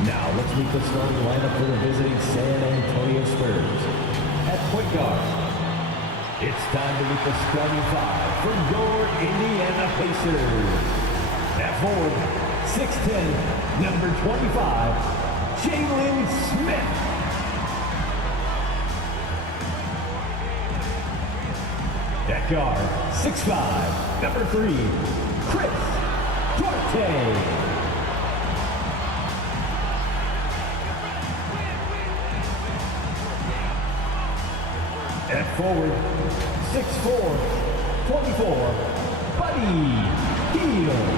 Now let's meet the starting lineup for the visiting San Antonio Spurs. At point guard, it's time to meet the starting five for your Indiana Pacers. At forward, 6'10", number 25, Jalen Smith. At guard, 6'5", number 3, Chris Duarte. At forward, 6'4", 24, Buddy Hield.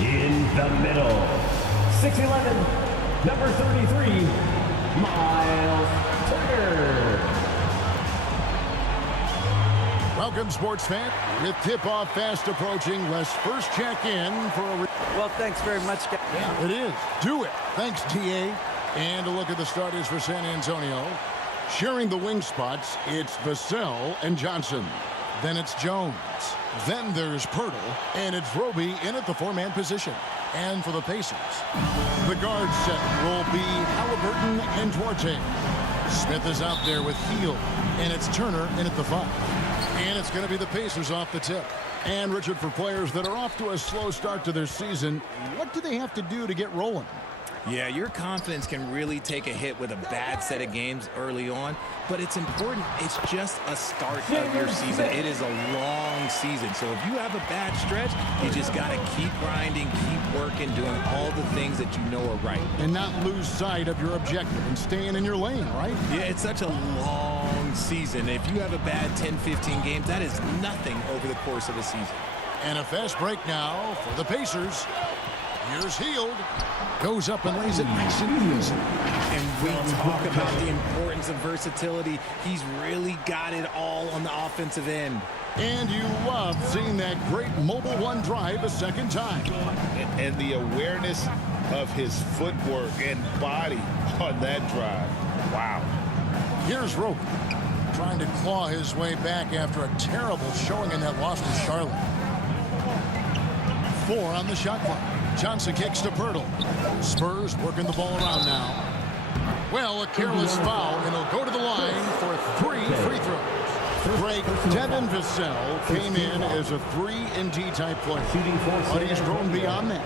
In the middle, 6'11", number 33, Miles Turner. Welcome, sports fan. With tip-off fast approaching, let's first check in for a... Well, thanks very much, guys. Yeah, it is. Do it. Thanks, TA. And a look at the starters for San Antonio. Sharing the wing spots, it's Vassell and Johnson. Then it's Jones. Then there's Pirtle. And it's Roby in at the four-man position. And for the Pacers, the guard set will be Halliburton and Duarte. Smith is out there with Hield. And it's Turner in at the 5. And it's going to be the Pacers off the tip. And, Richard, for players that are off to a slow start to their season, what do they have to do to get rolling? Yeah, your confidence can really take a hit with a bad set of games early on, but it's important. It's just a start of your season. It is a long season, so if you have a bad stretch, you just got to keep grinding, keep working, doing all the things that you know are right. And not lose sight of your objective and staying in your lane, right? Yeah, it's such a long season. If you have a bad 10, 15 games, that is nothing over the course of a season. And a fast break now for the Pacers. Here's Hield. Goes up and lays it nice and easy. And we talk about the importance of versatility. He's really got it all on the offensive end. And you love seeing that great mobile one drive a second time. And the awareness of his footwork and body on that drive. Wow. Here's Roby, trying to claw his way back after a terrible showing in that loss to Charlotte. 4 on the shot clock. Johnson kicks to Pirtle. Spurs working the ball around now. Well, a careless foul, and he'll go to the line for 3 free throws. Break, Devin Vassell came in as a 3-and-D type player, but he's grown beyond that.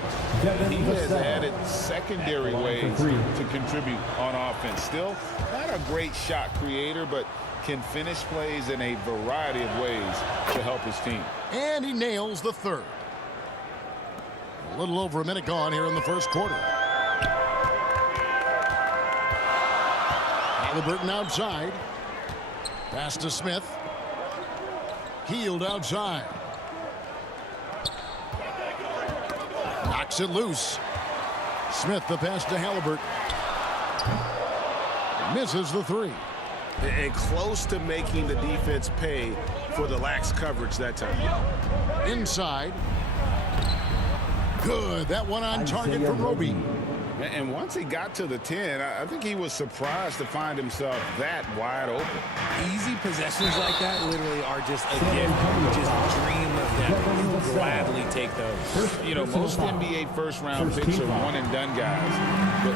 He has added secondary ways to contribute on offense. Still not a great shot creator, but can finish plays in a variety of ways to help his team. And he nails the third. A little over a minute gone here in the first quarter. Halliburton outside. Pass to Smith. Hield outside. Knocks it loose. Smith the pass to Halliburton. Misses the 3. And close to making the defense pay for the lax coverage that time. Inside. Good. That one on target for Roby. And once he got to the 10, I think he was surprised to find himself that wide open. Easy possessions like that literally are just a gift. You just dream of them. You gladly take those. You know, most NBA first-round picks are one-and-done guys.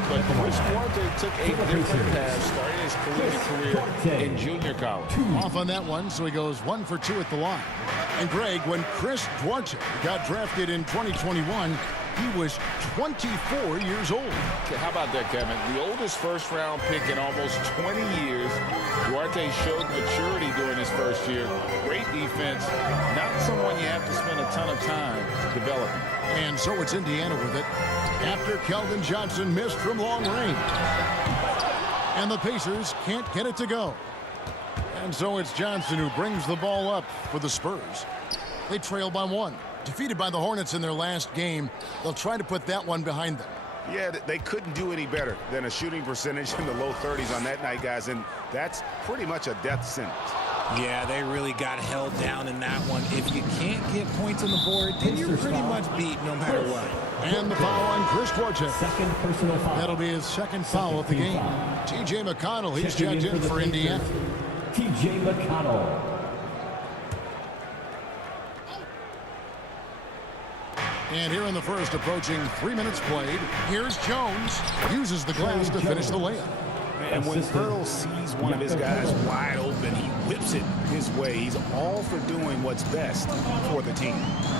But Chris Duarte took a different path, starting his collegiate career in junior college. Off on that one, so he goes 1 for 2 at the line. And Greg, when Chris Duarte got drafted in 2021, he was 24 years old. Okay, how about that, Kevin? The oldest first-round pick in almost 20 years. Duarte showed maturity during his first year. Great defense. Not someone you have to spend a ton of time developing. And so it's Indiana with it after Keldon Johnson missed from long range. And the Pacers can't get it to go. And so it's Johnson who brings the ball up for the Spurs. They trail by 1. Defeated by the Hornets in their last game, they'll try to put that one behind them. Yeah, they couldn't do any better than a shooting percentage in the low 30s on that night, guys, and that's pretty much a death sentence. Yeah, they really got held down in that one. If you can't get points on the board, then you're pretty much beat no matter what. And the foul on Chris Duarte. Second personal foul. That'll be his second foul of the game. T.J. McConnell, he's checked in for Indiana. T.J. McConnell. And here in the first, approaching 3 minutes played, here's Jones. Uses the glass to finish the layup. And when Pirtle sees one of his guys wide open, he whips it his way. He's all for doing what's best for the team.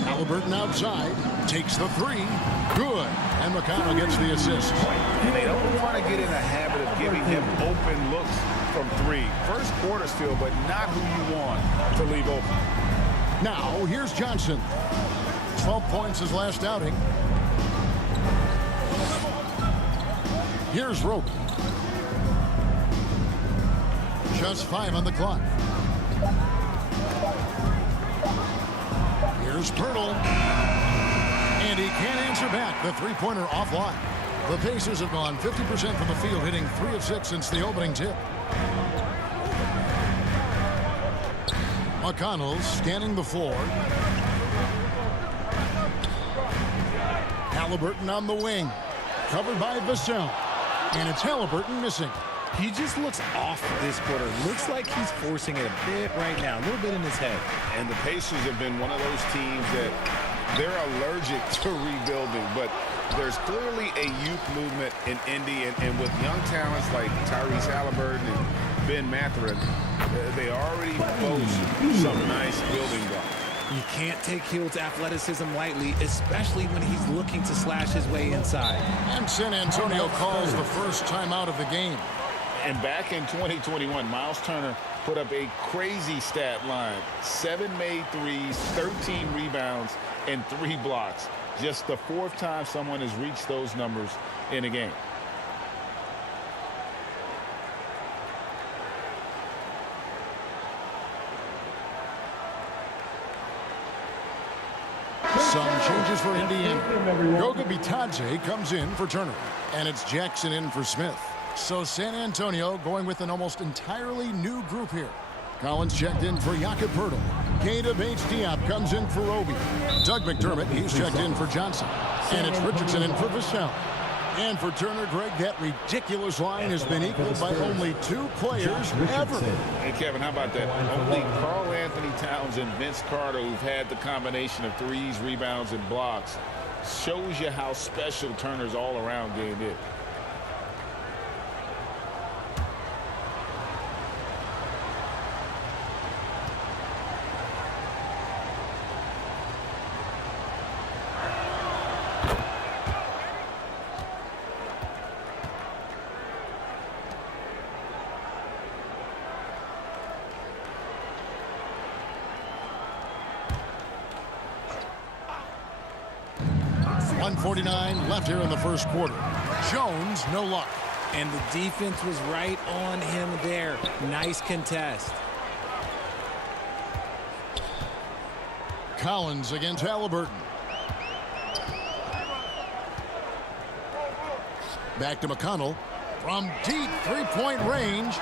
Halliburton outside, takes the three. Good. And McConnell gets the assist. And they don't want to get in the habit of giving him open looks from three. First quarter still, but not who you want to leave open. Now, here's Johnson. 12 points his last outing. Here's Roby. Just 5 on the clock. Here's Pirtle. And he can't answer back. The three-pointer offline. The Pacers have gone 50% from the field, hitting 3 of 6 since the opening tip. McConnell scanning the floor. Halliburton on the wing. Covered by Vassell. And it's Halliburton missing. He just looks off this quarter. Looks like he's forcing it a bit right now, a little bit in his head. And the Pacers have been one of those teams that they're allergic to rebuilding, but there's clearly a youth movement in Indy, and with young talents like Tyrese Halliburton and Ben Mathurin, they already boast some nice building blocks. You can't take Hield's athleticism lightly, especially when he's looking to slash his way inside. And San Antonio calls the first timeout of the game. And back in 2021, Miles Turner put up a crazy stat line. 7 made threes, 13 rebounds, and 3 blocks. Just the 4th time someone has reached those numbers in a game. Some changes for Indiana. Goga Bitadze comes in for Turner. And it's Jackson in for Smith. So San Antonio going with an almost entirely new group here. Collins checked in for Jakob Pirtle. Keita Bates-Diop comes in for Roby. Doug McDermott, he's checked in for Johnson. And it's Richardson in for Vassell. And for Turner, Greg, that ridiculous line has been equaled by only 2 players ever. Hey, Kevin, how about that? Only Karl Anthony Towns and Vince Carter, who've had the combination of threes, rebounds, and blocks, shows you how special Turner's all-around game is. .149 left here in the first quarter. Jones, no luck. And the defense was right on him there. Nice contest. Collins against Halliburton. Back to McConnell. From deep three-point range.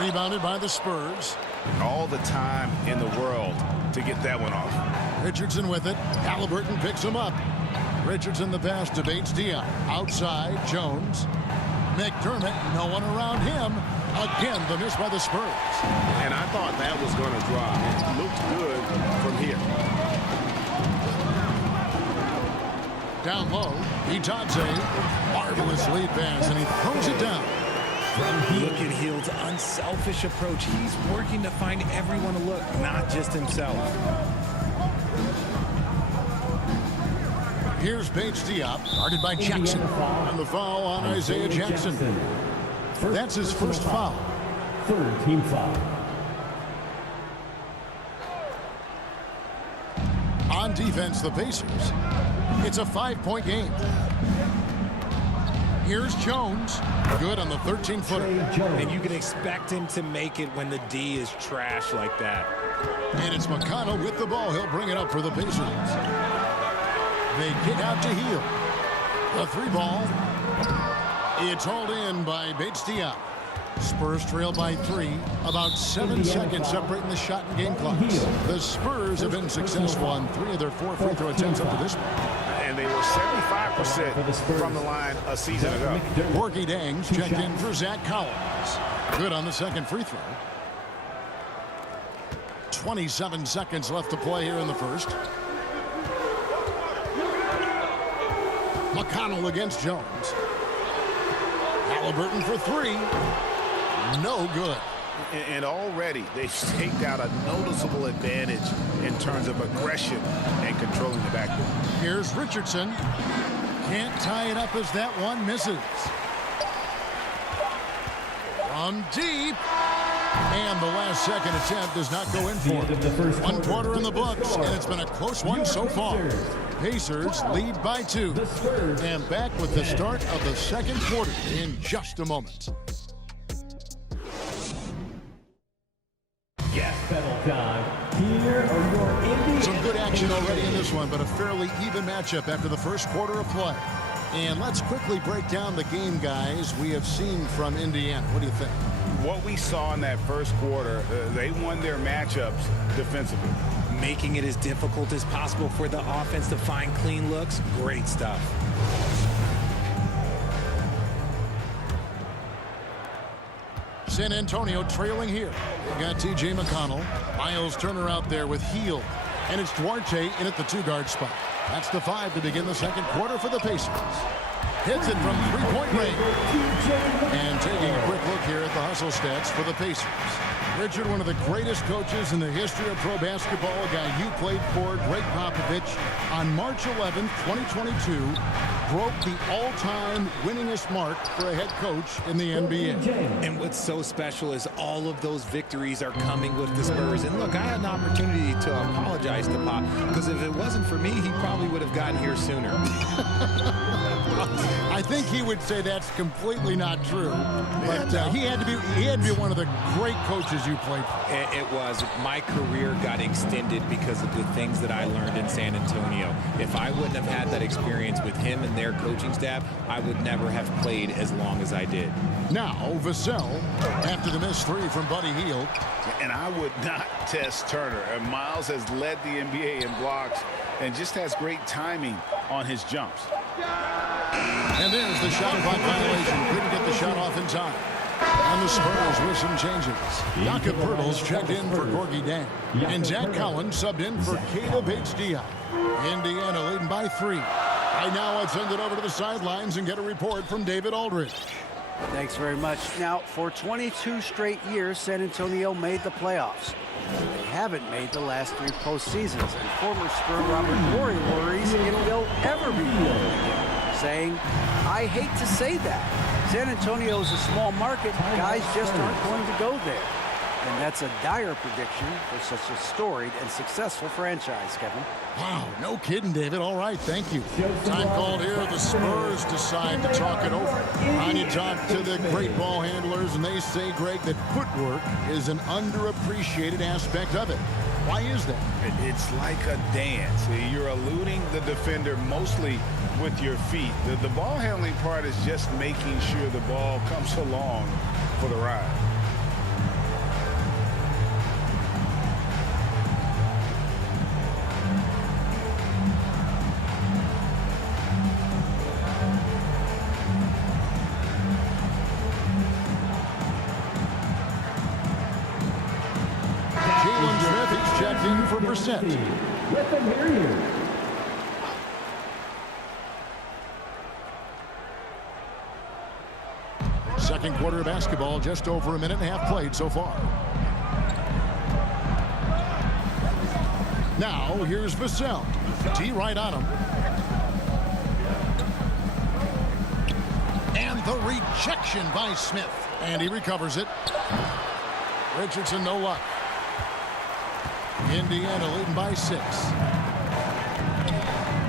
Rebounded by the Spurs. All the time in the world to get that one off. Richardson with it. Halliburton picks him up. Richardson the pass to Bates-Diop. Outside, Jones. McDermott, no one around him. Again, the miss by the Spurs. And I thought that was going to drop. It looked good from here. Down low, Bitadze. Marvelous lead pass, and he throws it down. Look at Hield's unselfish approach. He's working to find everyone to look, not just himself. Here's Bates-Diop, guarded by Jackson. And the foul on Isaiah Jackson. That's his first foul. 3rd team foul. On defense, the Pacers. It's a 5-point game. Here's Jones. Good on the 13-footer. And you can expect him to make it when the D is trash like that. And it's McConnell with the ball. He'll bring it up for the Pacers. They get out to Hield. The 3-ball. It's hauled in by Bates-Diop. Spurs trail by 3. About 7 seconds separating the shot and game clocks. The Spurs have been successful on 3 of their 4 free throw attempts up to this point. And they were 75% from the line a season ago. Porky Dangs checked in for Zach Collins. Good on the second free throw. 27 seconds left to play here in the first. McConnell against Jones. Halliburton for three. No good. And already they've staked out a noticeable advantage in terms of aggression and controlling the backcourt. Here's Richardson. Can't tie it up as that one misses. From deep. And the last second attempt does not go in for it. 1 quarter in the books, and it's been a close one so far. Pacers lead by 2. And back with the start of the second quarter in just a moment. Gas pedal time. Here are your Indiana. Some good action already in this one, but a fairly even matchup after the first quarter of play. And let's quickly break down the game, guys, we have seen from Indiana. What do you think? What we saw in that first quarter, they won their matchups defensively. Making it as difficult as possible for the offense to find clean looks. Great stuff. San Antonio trailing here. They got T.J. McConnell. Miles Turner out there with Hield. And it's Duarte in at the 2-guard spot. That's the 5 to begin the second quarter for the Pacers. Hits it from 3-point range. And taking a quick look here at the hustle stats for the Pacers. Richard, one of the greatest coaches in the history of pro basketball, a guy you played for, Greg Popovich, on March 11th, 2022, broke the all-time winningest mark for a head coach in the NBA. And what's so special is all of those victories are coming with the Spurs. And look, I had an opportunity to apologize to Pop, because if it wasn't for me, he probably would have gotten here sooner. I think he would say that's completely not true. But he had to be one of the great coaches you played for. It was. My career got extended because of the things that I learned in San Antonio. If I wouldn't have had that experience with him and their coaching staff, I would never have played as long as I did. Now, Vassell, after the missed 3 from Buddy Hield. And I would not test Turner. Miles has led the NBA in blocks and just has great timing on his jumps. And there's the shot clock violation. Couldn't get the shot off in time. And the Spurs with some changes. Jakob Poeltl's checked in for Gorgie Dang. And Zach Collins subbed in for Keita Bates-Diop. Indiana leading by 3. Right now, let's send it over to the sidelines and get a report from David Aldridge. Thanks very much. Now, for 22 straight years, San Antonio made the playoffs. They haven't made the last 3 postseasons, and former Spur Robert Morey worries if they'll ever be good again, saying, I hate to say that. San Antonio is a small market. Guys just aren't going to go there. And that's a dire prediction for such a storied and successful franchise, Kevin. Wow, no kidding, David. All right, thank you. Time called here. The Spurs decide to talk it over. And you talk to the great ball handlers, and they say, Greg, that footwork is an underappreciated aspect of it. Why is that? It's like a dance. You're eluding the defender mostly with your feet. The ball handling part is just making sure the ball comes along for the ride. For percent. Let them hear you. Second quarter of basketball, just over a minute and a half played so far. Now, here's Vassell. T right on him. And the rejection by Smith. And he recovers it. Richardson, no luck. Indiana leading by 6.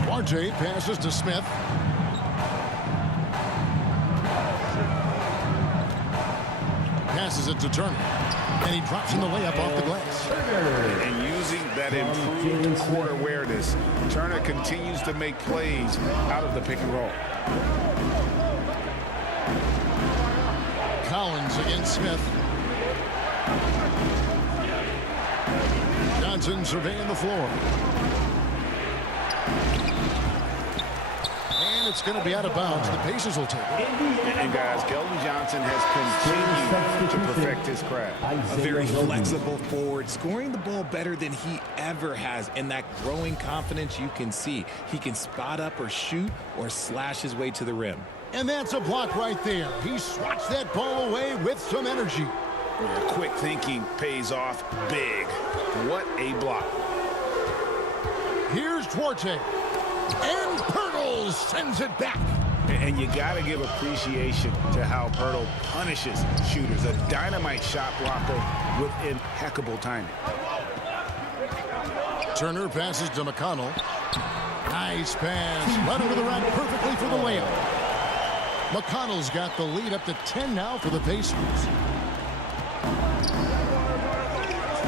Duarte passes to Smith. Passes it to Turner. And he drops in the layup off the glass. And using that improved court awareness, Turner continues to make plays out of the pick and roll. Collins against Smith. Johnson surveying the floor. And And it's going to be out of bounds. The Pacers will take it. And guys, Keldon Johnson has continued to perfect his craft. A very flexible forward, scoring the ball better than he ever has. And that growing confidence you can see. He can spot up or shoot or slash his way to the rim. And that's a block right there. He swats that ball away with some energy. Quick thinking pays off big. What a block. Here's Duarte. And Pirtle sends it back. And you got to give appreciation to how Pirtle punishes shooters. A dynamite shot blocker with impeccable timing. Turner passes to McConnell. Nice pass. Right over the rack perfectly for the layup. McConnell's got the lead up to 10 now for the Pacers.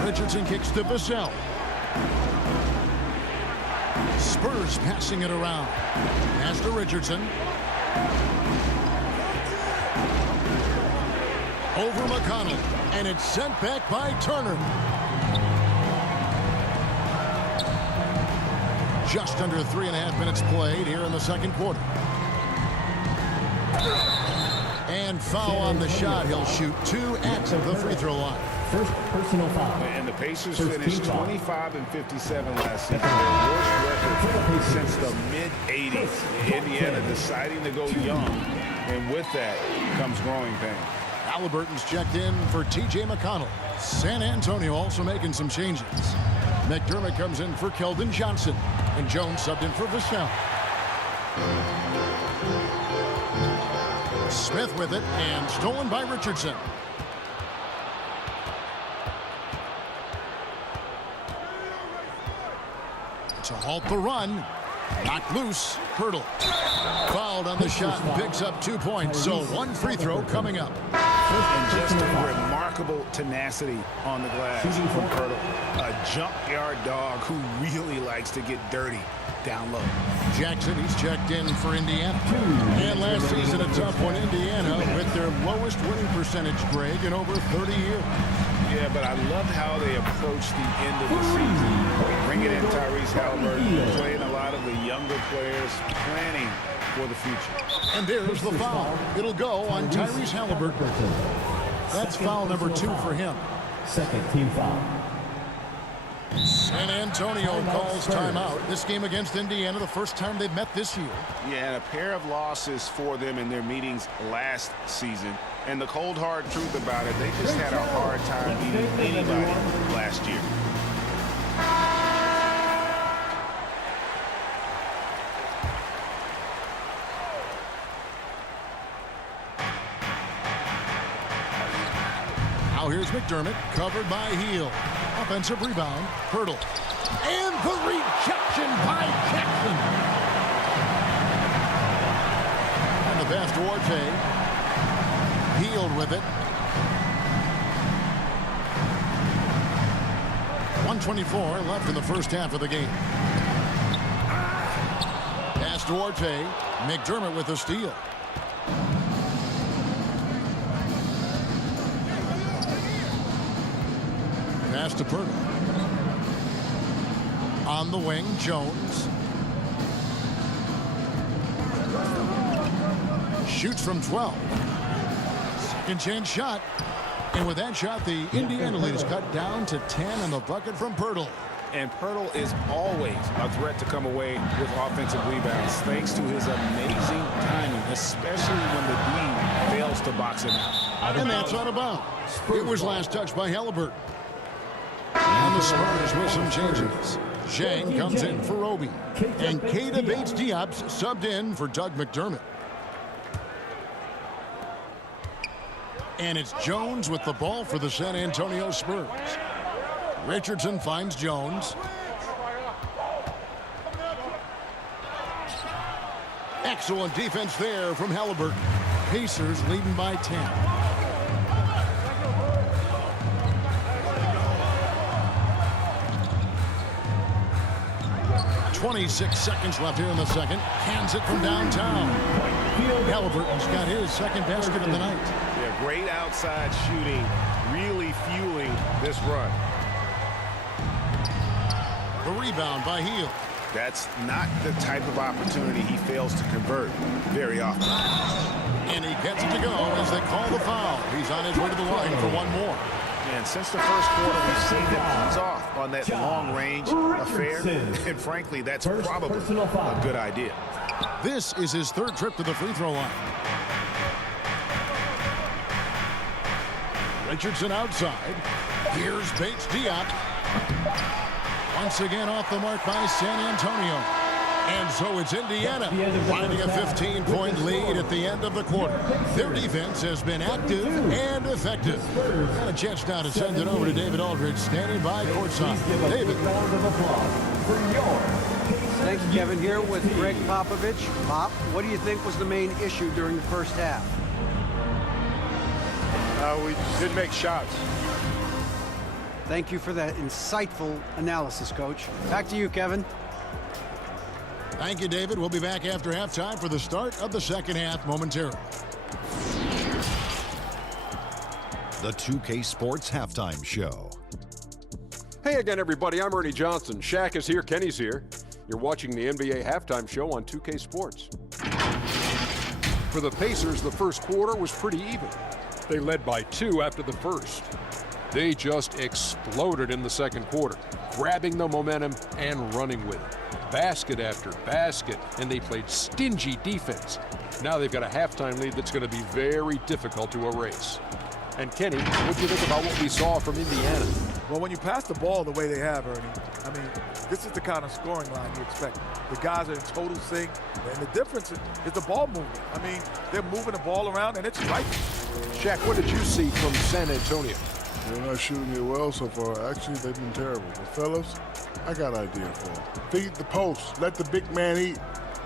Richardson kicks to Vassell. Spurs passing it around. Pass to Richardson. Over McConnell. And it's sent back by Turner. Just under 3.5 minutes played here in the second quarter. And foul on the shot. He'll shoot 2 at the free throw line. First personal foul. And the Pacers finished 25-57 last season. Their worst record since the mid-'80s. Indiana deciding to go young. And with that comes growing pain. Halliburton's checked in for T.J. McConnell. San Antonio also making some changes. McDermott comes in for Keldon Johnson. And Jones subbed in for Vassell. Smith with it and stolen by Richardson. To halt the run. Knocked loose. Pirtle. Fouled on the shot and picks up 2 points. So 1 free throw coming up. And just a remarkable tenacity on the glass from Pirtle. A junkyard dog who really likes to get dirty down low. Jackson, he's checked in for Indiana. And last season, a tough one. Indiana with their lowest winning percentage, Greg, in over 30 years. Yeah, but I love how they approach the end of the season. Bringing in Tyrese Halliburton, playing a lot of the younger players, planning for the future. And there's the foul. It'll go on Tyrese Halliburton. That's foul number 2 for him. Second team foul. San Antonio calls timeout. This game against Indiana, the first time they've met this year. Yeah, and a pair of losses for them in their meetings last season. And the cold, hard truth about it, they just had a hard time beating anybody last year. Now here's McDermott, covered by Heel. Offensive rebound, Pirtle. And the rejection by Jackson. And the pass to Duarte. Heel with it. 1:24 left in the first half of the game. Pass to Duarte. McDermott with the steal. Pass to Pirtle. On the wing, Jones. Shoots from 12. Second chance shot. And with that shot, the Indiana lead is cut down to 10 and the bucket from Pirtle. And Pirtle is always a threat to come away with offensive rebounds thanks to his amazing timing, especially when the D fails to box him out. And that's out of bounds. It was last touched by Halliburton. And the Spurs with some changes. Zhang comes in for Roby. And Keita Bates-Diop's subbed in for Doug McDermott. And it's Jones with the ball for the San Antonio Spurs. Richardson finds Jones. Excellent defense there from Halliburton. Pacers leading by 10. 26 seconds left here in the second. Cans it from downtown. Halliburton's got his second basket of the night. Yeah, great outside shooting, really fueling this run. The rebound by Heel. That's not the type of opportunity he fails to convert very often. And he gets it to go as they call the foul. He's on his way to the line for one more. And since the first quarter, we've seen him ease off on that long-range affair. And frankly, that's probably a good idea. This is his third trip to the free throw line. Richardson outside. Here's Bates Diop. Once again off the mark by San Antonio. And so it's Indiana finding a 15-point lead at the end of the quarter. Their defense has been active and effective. And a chance now to send it over to David Aldridge, standing by courtside. David. Thanks, Kevin. Here with Greg Popovich. Pop, what do you think was the main issue during the first half? We didn't make shots. Thank you for that insightful analysis, Coach. Back to you, Kevin. Thank you, David. We'll be back after halftime for the start of the second half momentarily. The 2K Sports Halftime Show. Hey again, everybody. I'm Ernie Johnson. Shaq is here. Kenny's here. You're watching the NBA Halftime Show on 2K Sports. For the Pacers, the first quarter was pretty even. They led by 2 after the first. They just exploded in the second quarter, grabbing the momentum and running with it. Basket after basket, and they played stingy defense. Now they've got a halftime lead that's going to be very difficult to erase. And Kenny, what do you think about what we saw from Indiana? Well, when you pass the ball the way they have, Ernie, I mean, this is the kind of scoring line you expect. The guys are in total sync, and the difference is the ball movement. I mean, they're moving the ball around, and it's striking. Shaq, what did you see from San Antonio? They're not shooting it well so far. Actually, they've been terrible. But fellas, I got an idea for them. Feed the post. Let the big man eat.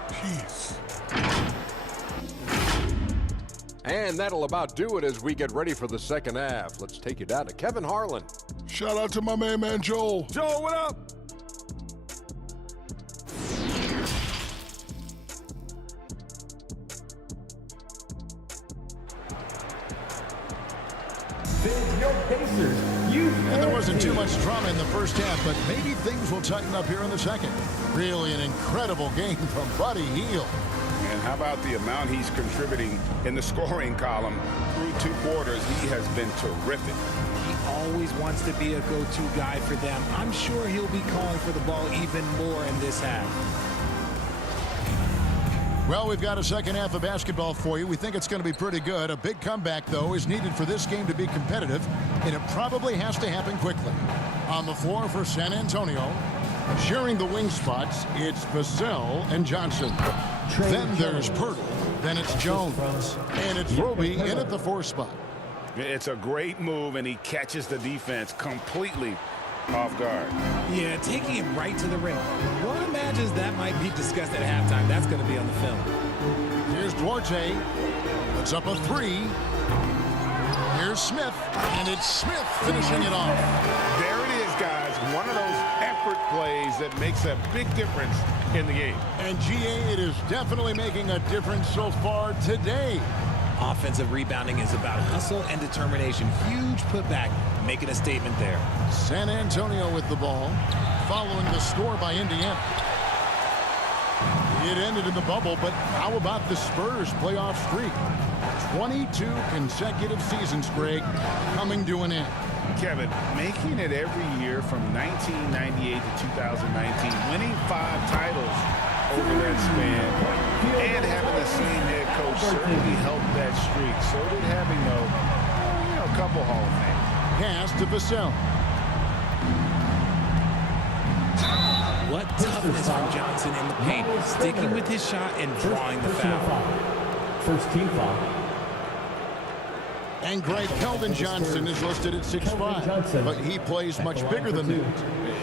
Jeez. And that'll about do it as we get ready for the second half. Let's take you down to Kevin Harlan. Shout out to my man Joel. Joel, what up? And there wasn't too much drama in the first half, but maybe things will tighten up here in the second. Really an incredible game from Buddy Hield. And how about the amount he's contributing in the scoring column through 2 quarters? He has been terrific. He always wants to be a go-to guy for them. I'm sure he'll be calling for the ball even more in this half. Well, we've got a second half of basketball for you. We think it's going to be pretty good. A big comeback, though, is needed for this game to be competitive, and it probably has to happen quickly. On the floor for San Antonio, sharing the wing spots, it's Vassell and Johnson. Then there's Pirtle. Then it's Jones. And it's Roby in at the 4 spot. It's a great move, and he catches the defense completely off guard. Yeah, taking it right to the rim. One imagines that might be discussed at halftime. That's going to be on the film. Here's Duarte. Puts up a 3. Here's Smith. And it's Smith finishing it off. There it is, guys. One of those effort plays that makes a big difference in the game. And GA, it is definitely making a difference so far today. Offensive rebounding is about hustle and determination. Huge putback, making a statement there. San Antonio with the ball, following the score by Indiana. It ended in the bubble, but how about the Spurs playoff streak? 22 consecutive seasons, Greg, coming to an end. Kevin, making it every year from 1998 to 2019, winning 5 titles over that span, and having the same head coach certainly helped that streak. So did having a couple Hall of Fame. Pass to Vassell. What toughness from Johnson in the paint, sticking with his shot and drawing the foul. First team foul. And Greg, Kelvin Johnson is listed at 6'5", but he plays much bigger than that.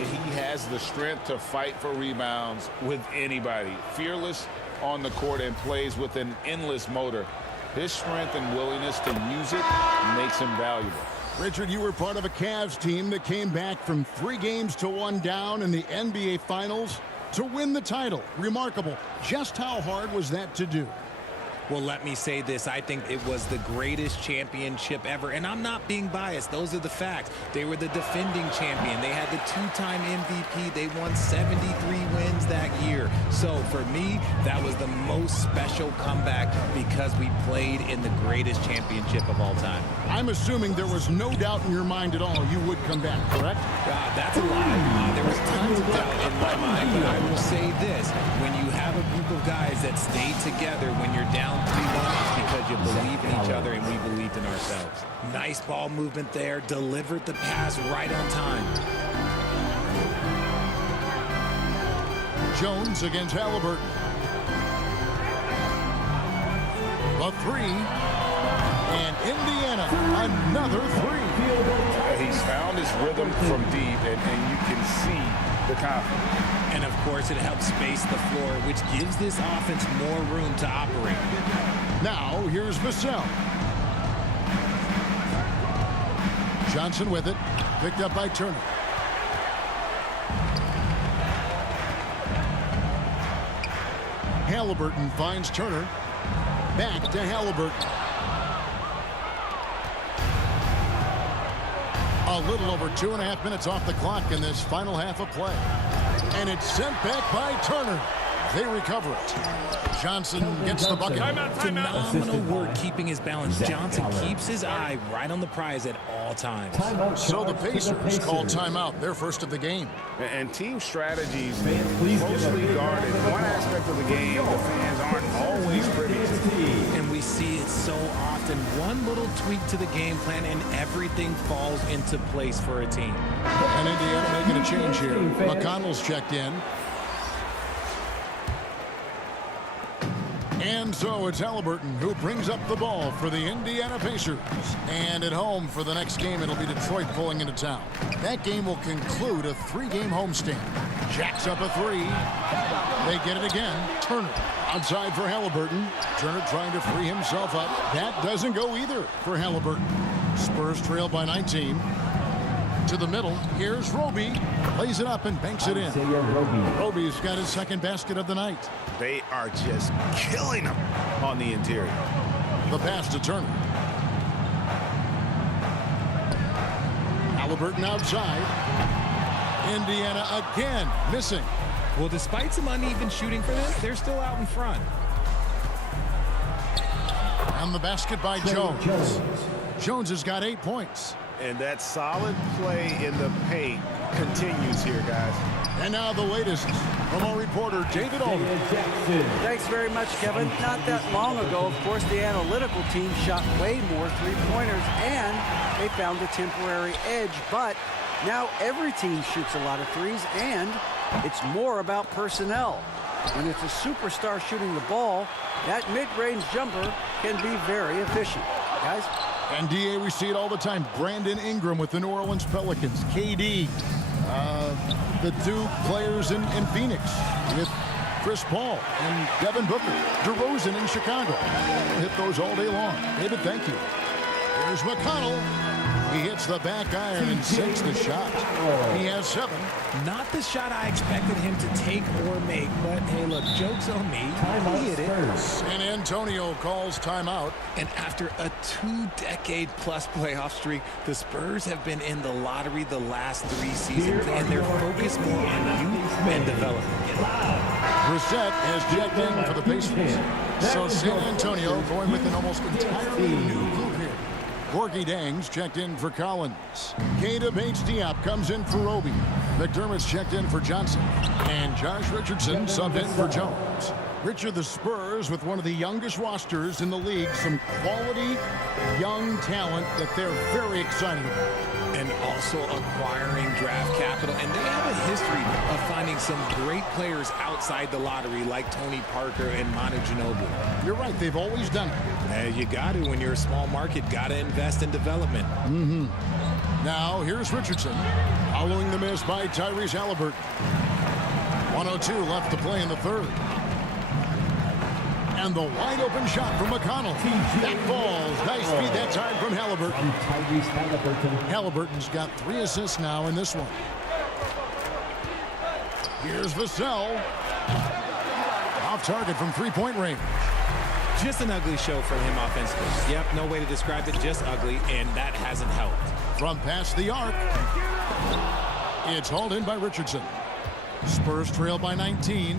He has the strength to fight for rebounds with anybody. Fearless on the court and plays with an endless motor. His strength and willingness to use it makes him valuable. Richard, you were part of a Cavs team that came back from 3 games to 1 down in the NBA Finals to win the title. Remarkable. Just how hard was that to do? Well, let me say this. I think it was the greatest championship ever. And I'm not being biased. Those are the facts. They were the defending champion. They had the 2-time MVP. They won 73 wins that year. So for me, that was the most special comeback because we played in the greatest championship of all time. I'm assuming there was no doubt in your mind at all you would come back, correct? That's a lie. There was tons of doubt in my mind, but I will say this. When you have a group of guys that stay together when you're down 3-1, it's because you believe in each other and we believed in ourselves. Nice ball movement there. Delivered the pass right on time. Jones against Halliburton. The 3. And Indiana, another 3. He's found his rhythm from deep, and you can see the confidence. And, of course, it helps space the floor, which gives this offense more room to operate. Now, here's Vassell. Johnson with it. Picked up by Turner. Halliburton finds Turner. Back to Halliburton. A little over 2.5 minutes off the clock in this final half of play. And it's sent back by Turner. They recover it. Johnson gets the bucket. Phenomenal work keeping his balance. Johnson keeps his eye right on the prize at all times. So the Pacers call timeout, their first of the game. And team strategies closely guarded. One aspect of the game the fans aren't always privy to. And we see it so often. One little tweak to the game plan and everything falls into place for a team. And Indiana making a change here. McConnell's checked in. And so it's Halliburton who brings up the ball for the Indiana Pacers. And at home for the next game, it'll be Detroit pulling into town. That game will conclude a 3-game homestand. Jacks up a 3. They get it again. Turner outside for Halliburton. Turner trying to free himself up. That doesn't go either for Halliburton. Spurs trail by 19. To the middle. Here's Roby. Lays it up and banks it in. Roby's got his second basket of the night. They are just killing them on the interior. The pass to Turner. Halliburton outside. Indiana again missing. Well, despite some uneven shooting for them, they're still out in front. And the basket by Jones. Jones has got 8 points. And that solid play in the paint continues here, guys. And now the latest from our reporter, David Aldridge. Thanks very much, Kevin. Not that long ago, of course, the analytical team shot way more three-pointers, and they found a temporary edge. But now every team shoots a lot of threes, and it's more about personnel. When it's a superstar shooting the ball, that mid-range jumper can be very efficient. Guys? And DA, we see it all the time. Brandon Ingram with the New Orleans Pelicans. KD, the two players in Phoenix with Chris Paul and Devin Booker. DeRozan in Chicago. Hit those all day long. David, thank you. Here's McConnell. He hits the back iron and sinks the shot. He has 7. Not the shot I expected him to take or make, but hey, look, joke's on me. He hit it. San Antonio calls timeout. And after a 2-decade-plus playoff streak, the Spurs have been in the lottery the last 3 seasons, and they're focused more on youth and development. Brissett has checked in for the Pacers. So San Antonio going with an almost entirely new group here. Gorgie Dangs checked in for Collins. Keita Bates-Diop comes in for Roby. McDermott's checked in for Johnson. And Josh Richardson subbed in for Jones. Richard, the Spurs with one of the youngest rosters in the league. Some quality young talent that they're very excited about. And also acquiring draft capital. And they have a history of finding some great players outside the lottery like Tony Parker and Manu Ginobili. You're right. They've always done it. You got to. When you're a small market, got to invest in development. Now, here's Richardson. Following the miss by Tyrese Halliburton. 1:02 left to play in the third. And the wide open shot from McConnell. That falls. Nice feed that time from Halliburton. Halliburton's got 3 assists now in this one. Here's Vassell. Off target from 3-point range. Just an ugly show for him offensively. Yep, no way to describe it, just ugly, and that hasn't helped. From past the arc, it's hauled in by Richardson. Spurs trail by 19.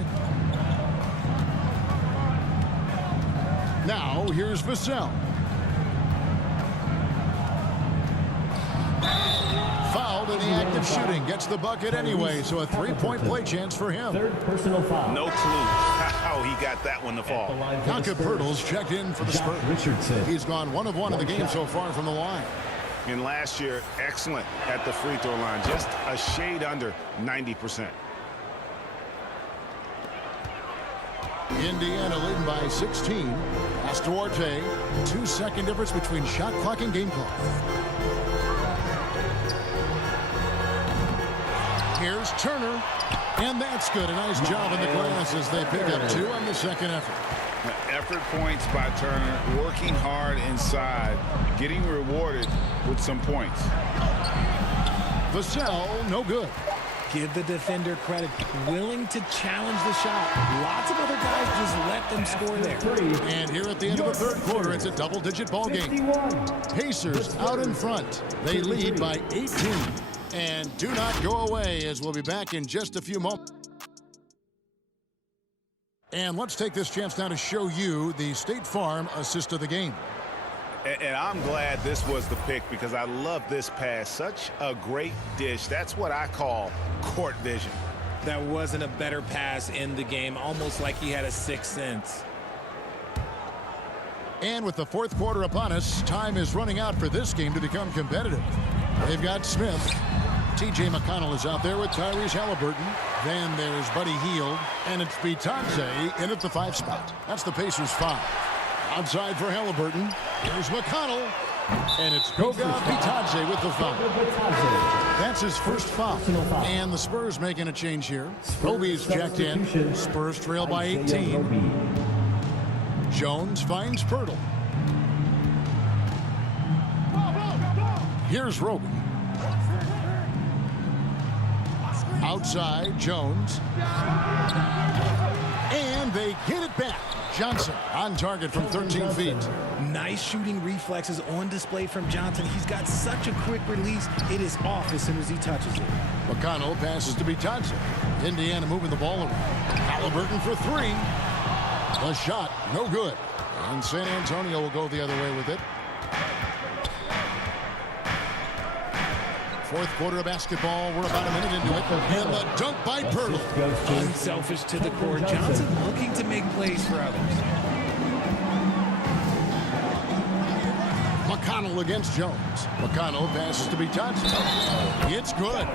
Now, here's Vassell. Fouled in the act of shooting. Gets the bucket anyway, so a three-point play chance for him. Third personal foul. No clue how he got that one to fall. Jakob Poeltl's checked in for the Spurs. Richardson. He's gone 1 of 1 in the game so far from the line. And last year, excellent at the free throw line, just a shade under 90%. Indiana leading by 16. Pass to Duarte. 2-second difference between shot clock and game clock. Here's Turner. And that's good. A nice job in the glass as they pick up 2 on the second effort. Effort points by Turner, working hard inside, getting rewarded with some points. Vassell, no good. Give the defender credit. Willing to challenge the shot. Lots of other guys just let them score there. And here at the end of the third quarter, it's a double-digit ball game. Pacers out in front. They lead by 18. And do not go away, as we'll be back in just a few moments. And let's take this chance now to show you the State Farm assist of the game. And I'm glad this was the pick because I love this pass. Such a great dish. That's what I call court vision. That wasn't a better pass in the game, almost like he had a sixth sense. And with the fourth quarter upon us, time is running out for this game to become competitive. They've got Smith. T.J. McConnell is out there with Tyrese Halliburton. Then there's Buddy Hield. And it's Bitadze in at the 5 spot. That's the Pacers' 5. Outside for Halliburton. Here's McConnell. And it's Goga Bitadze with the foul. That's his first foul. And the Spurs making a change here. Kobe's checked in. Spurs trail by 18. Jones finds Poeltl. Here's Roby. Outside, Jones. And they get it back. Johnson on target from 13 feet. Nice shooting reflexes on display from Johnson. He's got such a quick release. It is off as soon as he touches it. McConnell passes to Bitadze. Indiana moving the ball around. Halliburton for 3. The shot, no good. And San Antonio will go the other way with it. Fourth quarter of basketball. We're about a minute into it. And the dunk by Poeltl. Unselfish to the core. Johnson looking to make plays for others. McConnell against Jones. McConnell passes to Bitadze. It's good.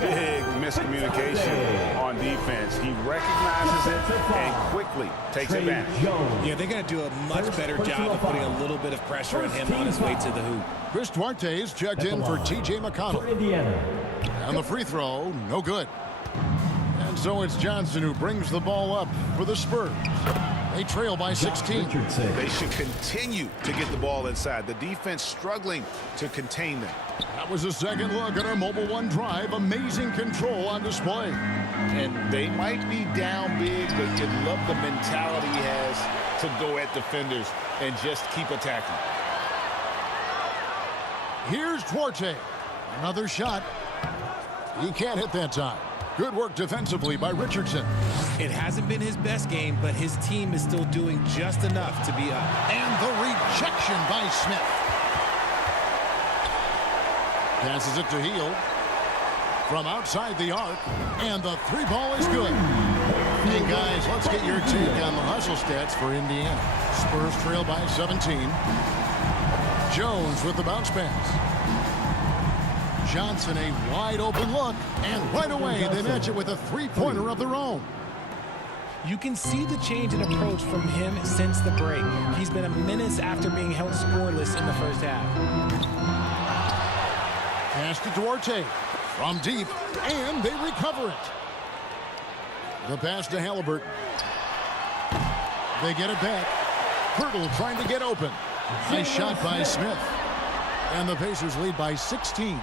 Big miscommunication on defense. He recognizes it and quickly takes advantage. Yeah, they're going to do a much better job of putting a little bit of pressure on him on his way to the hoop. Chris Duarte is checked in for T.J. McConnell. And the free throw, no good. And so it's Johnson who brings the ball up for the Spurs. They trail by 16. They should continue to get the ball inside. The defense struggling to contain them. That was a second look at our Mobile One drive. Amazing control on display. And they might be down big, but you love the mentality he has to go at defenders and just keep attacking. Here's Duarte. Another shot. He can't hit that time. Good work defensively by Richardson. It hasn't been his best game, but his team is still doing just enough to be up. And the rejection by Smith. Passes it to Hield. From outside the arc. And the 3 ball is good. Hey, guys, let's get your take on the hustle stats for Indiana. Spurs trail by 17. Jones with the bounce pass. Johnson, a wide open look, and right away they match it with a 3-pointer of their own. You can see the change in approach from him since the break. He's been a menace after being held scoreless in the first half. Pass to Duarte from deep, and they recover it. The pass to Halliburton. They get it back. Poeltl trying to get open. Nice shot by Smith. And the Pacers lead by 16.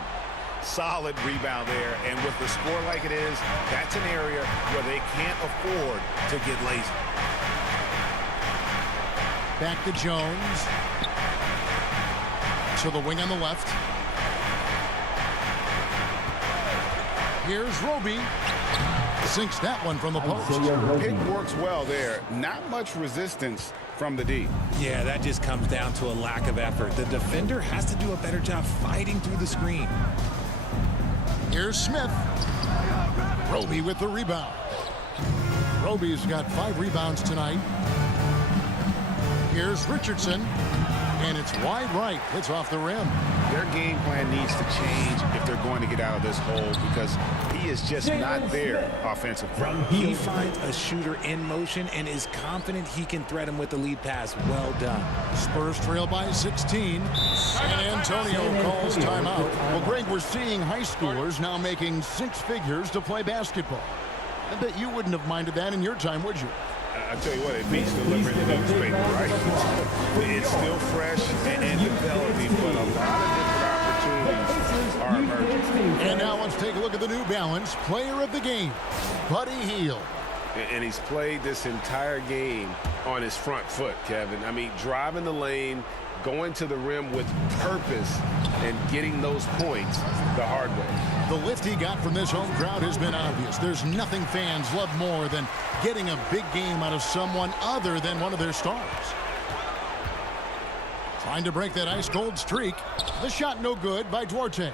Solid rebound there, and with the score like it is, that's an area where they can't afford to get lazy. Back to Jones. To the wing on the left. Here's Roby. Sinks that one from the post. Pick works well there. Not much resistance from the D. Yeah, that just comes down to a lack of effort. The defender has to do a better job fighting through the screen. Here's Smith. Roby with the rebound. Roby's got 5 rebounds tonight. Here's Richardson. And it's wide right. It's off the rim. Their game plan needs to change if they're going to get out of this hole because he is just not there offensively. He finds a shooter in motion and is confident he can threat him with the lead pass. Well done. Spurs trail by 16. San Antonio calls timeout. Well, Greg, we're seeing high schoolers now making 6 figures to play basketball. I bet you wouldn't have minded that in your time, would you? I tell you what, it beats delivering the newspaper, right? It's still fresh and developing, but a lot of different opportunities are emerging. And now let's take a look at the New Balance player of the game, Buddy Hield. And he's played this entire game on his front foot, Kevin. I mean, driving the lane, going to the rim with purpose, and getting those points the hard way. The lift he got from this home crowd has been obvious. There's nothing fans love more than getting a big game out of someone other than one of their stars. Trying to break that ice-cold streak. The shot no good by Duarte.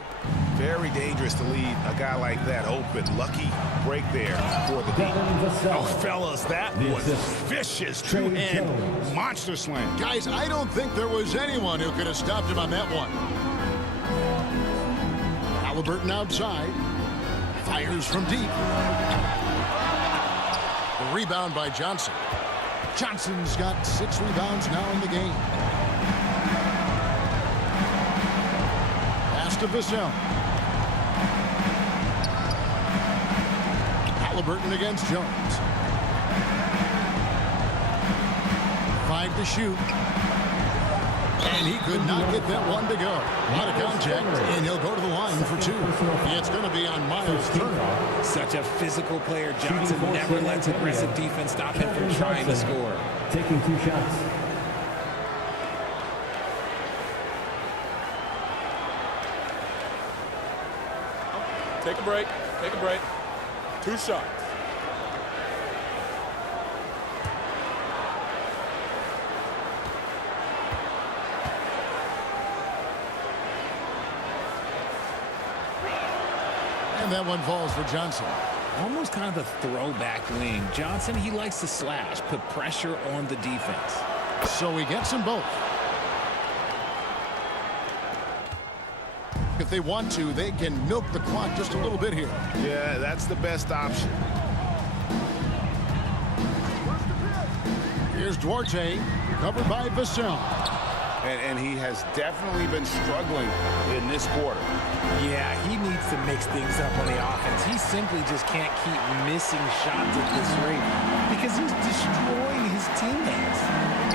Very dangerous to leave a guy like that open. Lucky break there for the D. Oh, fellas, that was vicious. Two-hand monster slam. Guys, I don't think there was anyone who could have stopped him on that one. Halliburton outside. Fires from deep. The rebound by Johnson. Johnson's got 6 rebounds now in the game. Pass to Vassell. Halliburton against Jones. 5 to shoot. And he could not get that one to go. Out of contact, and he'll go to the line for 2. It's going to be on Miles Turner. Such a physical player. Johnson never lets aggressive defense stop him from trying to score. Taking 2 shots. Take a break. Take a break. 2 shots. And that one falls for Johnson. Almost kind of a throwback wing. Johnson, he likes to slash, put pressure on the defense. So he gets them both. If they want to, they can milk the clock just a little bit here. Yeah, that's the best option. Here's Duarte, covered by Vassell. And he has definitely been struggling in this quarter. Yeah, he needs to mix things up on the offense. He simply just can't keep missing shots at this rate because he's destroying his teammates.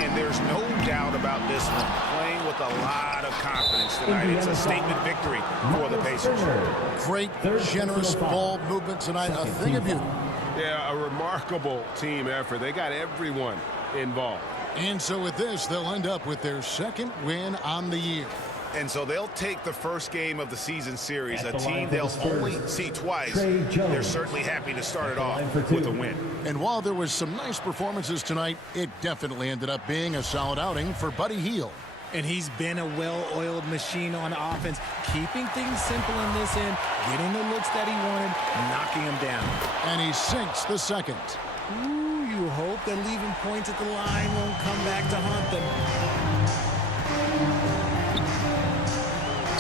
And there's no doubt about this one. Playing with a lot of confidence tonight. It's a statement victory for the Pacers. Great, generous ball movement tonight. A thing of beauty. Yeah, a remarkable team effort. They got everyone involved. And so with this, they'll end up with their 2nd win on the year. And so they'll take the first game of the season series, a team they'll only see twice. They're certainly happy to start it off with a win. And while there was some nice performances tonight, it definitely ended up being a solid outing for Buddy Hield. And he's been a well-oiled machine on offense, keeping things simple in this end, getting the looks that he wanted, knocking them down. And he sinks the 2nd. Ooh, you hope that leaving points at the line won't come back to haunt them.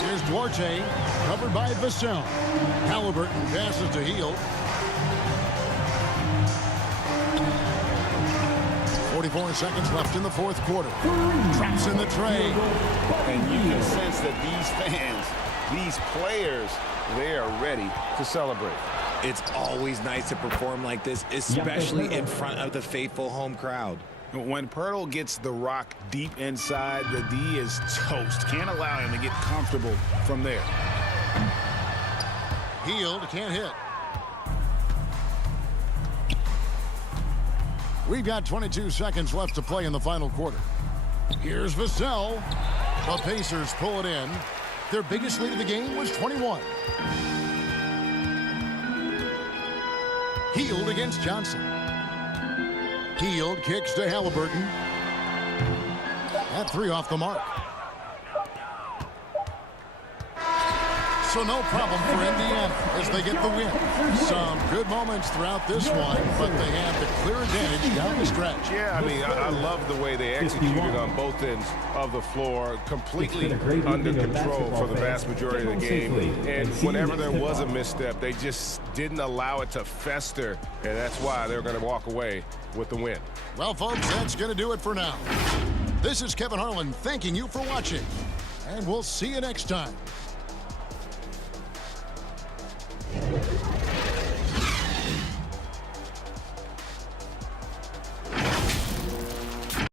Here's Duarte, covered by Vassell. Halliburton passes to Hield. 44 seconds left in the 4th quarter. Traps in the tray. And you can sense that these fans, these players, they are ready to celebrate. It's always nice to perform like this, especially in front of the faithful home crowd. When Pirtle gets the rock deep inside, the D is toast. Can't allow him to get comfortable from there. Hield can't hit. We've got 22 seconds left to play in the final quarter. Here's Vassell. The Pacers pull it in. Their biggest lead of the game was 21. Hield against Johnson. Hield kicks to Halliburton. That three off the mark. So no problem for Indiana as they get the win. Some good moments throughout this one, but they have the clear advantage down the stretch. Yeah, I mean, I love the way they executed on both ends of the floor, completely under control for the vast majority of the game. And whenever there was a misstep, they just didn't allow it to fester, and that's why they're going to walk away with the win. Well, folks, that's going to do it for now. This is Kevin Harlan thanking you for watching, and we'll see you next time.